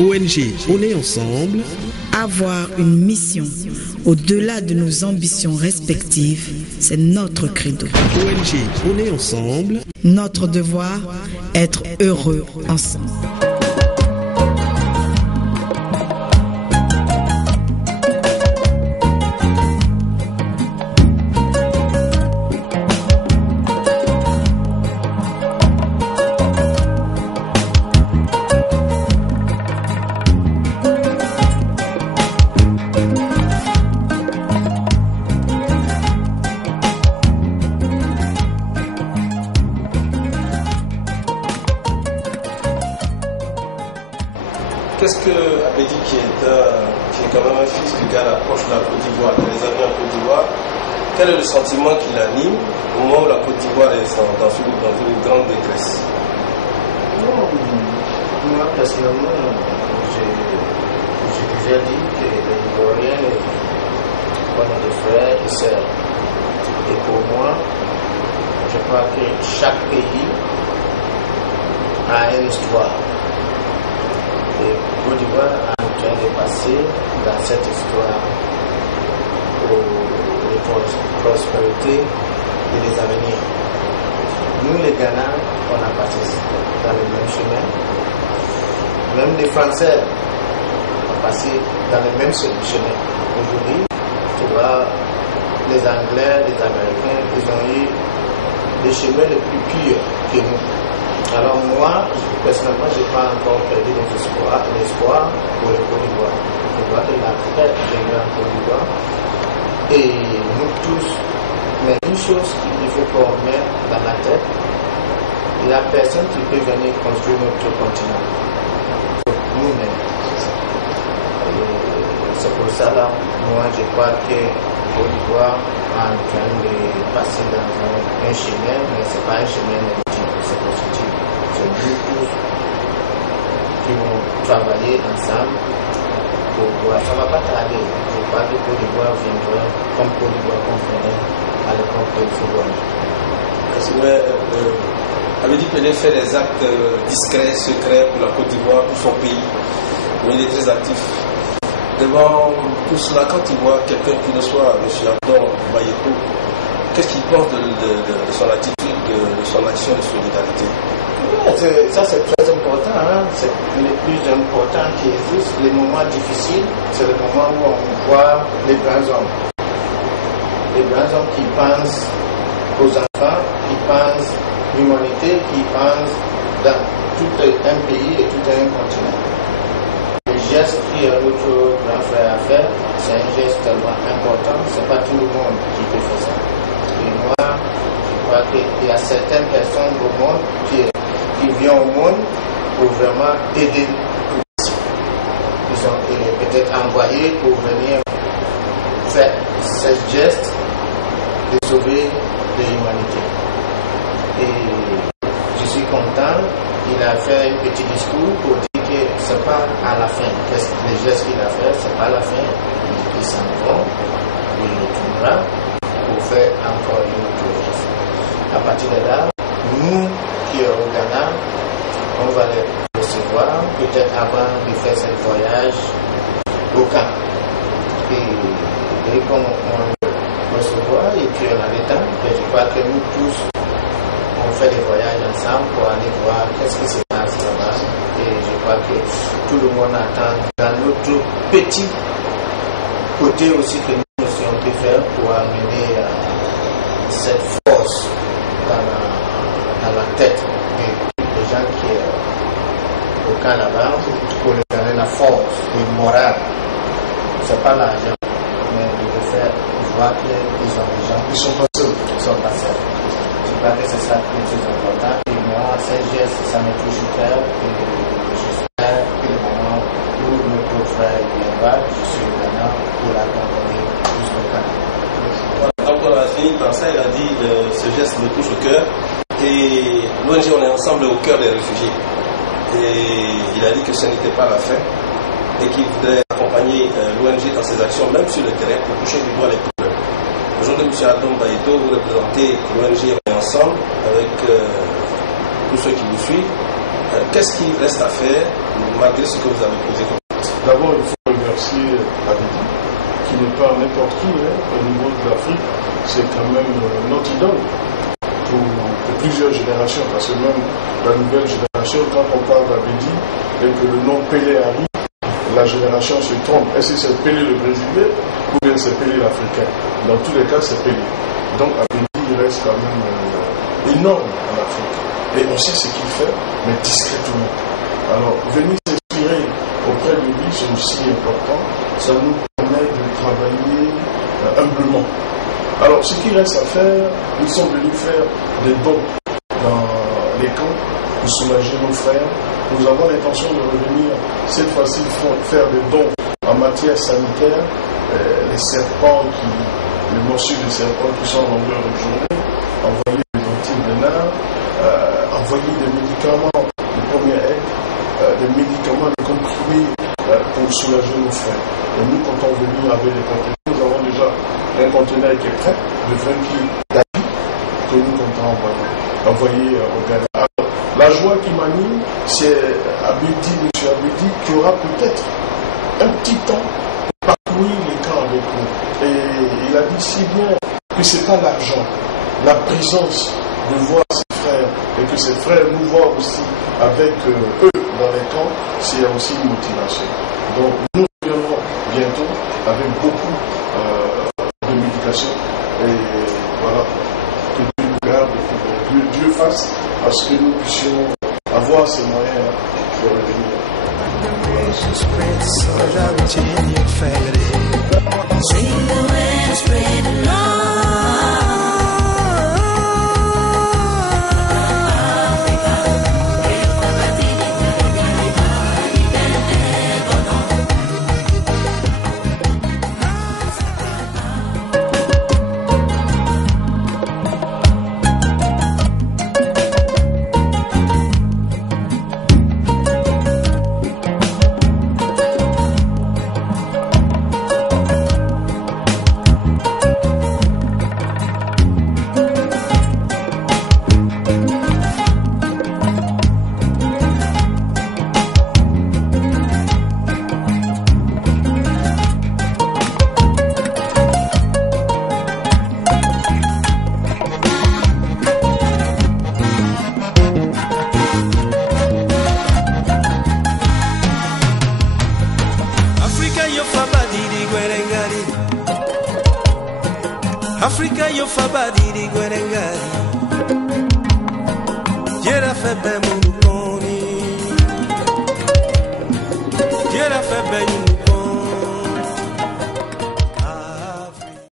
ONG On est ensemble. Avoir une mission au-delà de nos ambitions respectives, c'est notre credo. ONG On est ensemble. Notre devoir, être heureux ensemble. Qu'est-ce que Abedi qui est quand même un fils du Ghana, proche de la Côte d'Ivoire, des amis en Côte d'Ivoire, quel est le sentiment qui l'anime au moment où la Côte d'Ivoire est dans une grande détresse? Moi personnellement, j'ai déjà dit que les Ivoiriens sont des frères et sœurs. Et pour moi, je crois que chaque pays a une histoire. Et Côte d'Ivoire est en train de passer dans cette histoire de prospérité et des avenirs. Nous, les Ghana, on a passé dans le même chemin. Même les Français ont passé dans le même chemin. Aujourd'hui, tu vois, les Anglais, les Américains, ils ont eu des chemins les plus purs que nous. Alors moi, personnellement, je n'ai pas encore perdu l'espoir pour le Côte d'Ivoire. Je vois qu'il a très bien en Côte d'Ivoire. Et nous tous, mais une chose qu'il faut qu'on mette dans la tête, il n'y a personne qui peut venir construire notre continent. Nous-mêmes. C'est pour ça là, moi je crois que Côte d'Ivoire est en train de passer dans un chemin, mais ce n'est pas un chemin négatif, c'est positif. C'est nous tous qui vont travailler ensemble pour voir. Ça ne va pas tarder. Je crois que Côte d'Ivoire viendra comme Côte d'Ivoire conférée à l'époque de Foucault. Parce que Abedi Pelé fait des actes discrets, secrets pour la Côte d'Ivoire, pour son pays. Mais il est très actif. Devant tout cela, quand il voit quelqu'un qui ne soit M. Abdon Bayeto, qu'est-ce qu'il pense de son attitude, de son action de solidarité? Ça c'est très important, hein? C'est le plus important qui existe. Les moments difficiles, c'est le moment où on voit les grands hommes. Les grands hommes qui pensent aux enfants, qui pensent l'humanité, qui pensent dans tout un pays et tout un continent. Le geste que notre grand frère a fait, c'est un geste tellement important, c'est pas tout le monde qui peut faire ça. Et moi, je crois qu'il y a certaines personnes au monde qui viennent au monde pour vraiment aider. Il est peut-être envoyé pour venir faire ce geste de sauver l'humanité. Et je suis content, il a fait un petit discours pour dire que ce n'est pas à la fin. Les gestes qu'il a fait, ce n'est pas à la fin. Ils s'en vont, il retournera pour faire encore une autre geste. À partir de là, nous qui sommes au Ghana, on va les recevoir peut-être avant de faire ce voyage au camp. Et dès qu'on recevoir et puis on a le temps, je crois que nous tous, on fait des voyages ensemble pour aller voir qu'est-ce qui se passe là-bas. Et je crois que tout le monde attend dans notre petit côté aussi que nous aussi on peut faire pour amener cette force dans la tête des gens qui sont au camp là-bas pour leur donner la force, le moral. C'est pas l'argent, mais de le faire voir qu'ils ont des gens qui sont passés. Je crois que c'est ça qui est très important. Et moi, ces gestes, ça me touche au cœur. Et j'espère que le moment où notre frère viendra, je suis au Ghana pour l'accompagner jusqu'au Ghana. Quand on a fini par ça, il a dit ce geste me touche au cœur. Et l'ONG, on est ensemble au cœur des réfugiés. Et il a dit que ce n'était pas la fin. Et qu'il voudrait accompagner l'ONG dans ses actions, même sur le terrain, pour toucher du doigt les problèmes. Aujourd'hui, M. Abdon Bayeto, vous représentez l'ONG ensemble avec tous ceux qui vous suivent. qu'est-ce qu'il reste à faire malgré ce que vous avez posé comme acte? D'abord, il faut remercier Abidi, qui n'est pas n'importe qui au niveau de l'Afrique. C'est quand même notre idole pour plusieurs générations, parce que même la nouvelle génération, quand on parle d'Abidi et que le nom Pelé arrive, la génération se trompe. Est-ce que c'est Pelé le Brésilien ou bien c'est Pelé l'Africain? Dans tous les cas, c'est Pelé. Donc Abidi reste quand même énorme en Afrique. Et on sait ce qu'il fait, mais discrètement. Alors, venir s'inspirer auprès de lui, c'est aussi important. Ça nous permet de travailler humblement. Alors, ce qui reste à faire, nous sommes venus faire des dons dans les camps pour soulager nos frères. Nous avons l'intention de revenir, cette fois-ci, faire des dons en matière sanitaire. Les serpents, les morceaux de serpents qui sont en longueur de journée, envoyer des antivénins, envoyer des médicaments de première aide, des médicaments, des comprimés pour soulager nos frères. Et nous, quand on venir avec les conteneurs, nous avons déjà un conteneur qui est prêt, de 20 kg d'avis, que nous comptons envoyer au Ghana. Alors, la joie qui m'anime, c'est Abidi, M. Abidi, qui aura peut-être un petit temps pour parcourir les camps avec nous. Et il a dit si bien que ce n'est pas l'argent, la présence de voir ses frères, et que ses frères nous voient aussi avec eux dans les camps, c'est aussi une motivation. Donc nous reviendrons bientôt avec beaucoup de médication. Et voilà, que Dieu nous garde, que Dieu fasse à ce que nous puissions avoir ces moyens de revenir. Africa yo fabadi di gwerengari. Yera febe mu